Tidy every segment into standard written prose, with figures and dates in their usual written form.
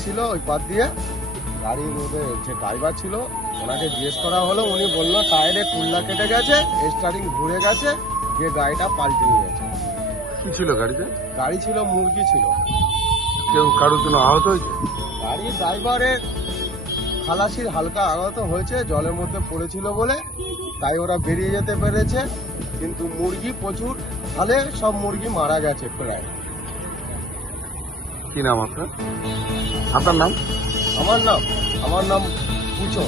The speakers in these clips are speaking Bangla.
এসেছিল ওই পার দিয়ে, গাড়ির মধ্যে যে ড্রাইভার ছিল ওনাকে জিজ্ঞেস করা হলো, উনি বললো টায়ারে কুল্লা কেটে গেছে, স্টারিং ঘুরে গেছে, যে গাড়িটা পাল্টে নিয়েছে। কি ছিল গাড়িতে? গাড়ি ছিল মুরগি ছিল। কেউ কারোর জন্য আহত হয়েছে? গাড়ির ড্রাইভারের খালাসির হালকা আঘাত হয়েছে, জলের মধ্যে পড়েছিল বলে, তাই ওরা বেরিয়ে যেতে পেরেছে। কিন্তু মুরগি প্রচুর, তাহলে সব মুরগি মারা গেছে প্রায়। কি নাম আপনার? আপনার নাম? আমার নাম পুচো।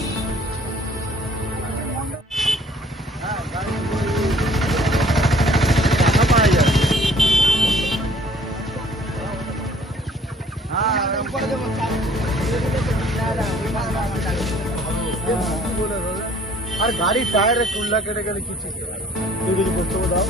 আর গাড়ির টায়ারে কুল্লা কেটে গেলে কিছু তুই কিছু বক্তব্য দাও।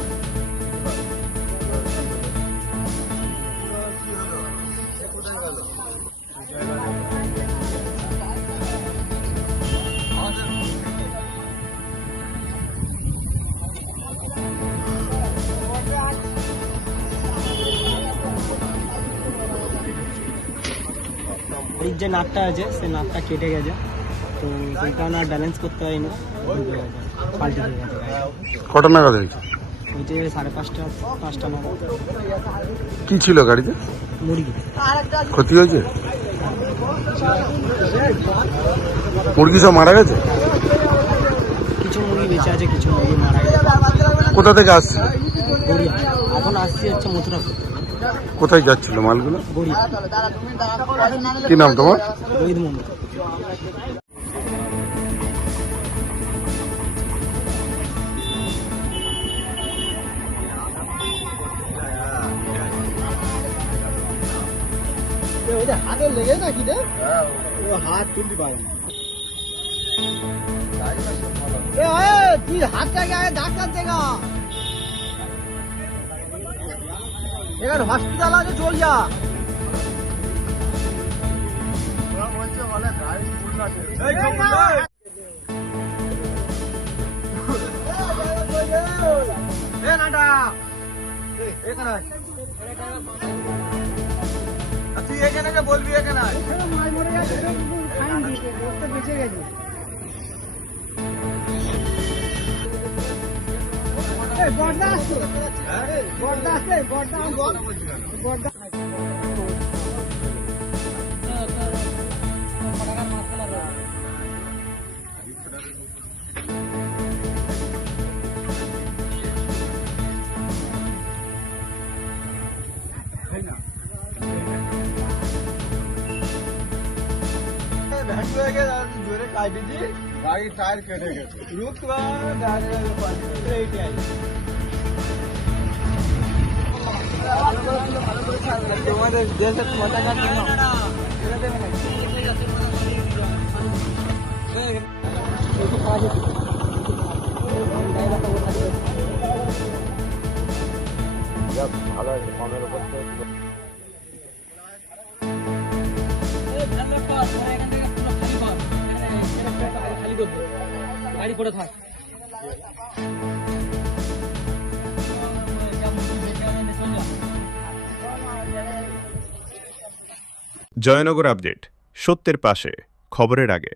গাড়ির যে নাটটা আছে সেই নাটটা কেটে গেছে, তো সেই কারণে আর ব্যালেন্স করতে হয়নি, পাল্টে দিয়ে গেছে গাড়ি। কটা নাগাদ হয়েছে? ওইটা 5:30 নাগাদ। কি ছিল গাড়িতে? মুরগি। ক্ষতি হয়েছে? মুরগি সব মারা গেছে? কিছু মুরগি বেঁচে আছে, কিছু মুরগি মারা গেছে। কোথা থেকে আসছে? গড়িয়া। এখন আসছি হচ্ছে মথুরাপুর। কোথায় যাচ্ছিল মালগুলো? গড়িয়া। কি নাম তোমার? রোহিত মন্ডল। হাতে লেগে নাকি রে? হাত তুলতে পারে না। তুই হাতটাকে আগে ডাক্তার দেখা, এখানে হসপিটাল আছে, চল যা। তুই এখানে বলবি, এখানে বেঁচে গেছে। বর্দা আসছে, বর্দা আসছে, বর্দা জোরে কাটিছি, গাড়ির টায়ার কেটে গেছে। রুখ এইটাই তোমাদের দেশের পতাকা কেন ভালো আছে, ফোনের উপর গাড়ি পড়ে থাক। জয়নগর আপডেট, সত্যের পাশে, খবরের আগে।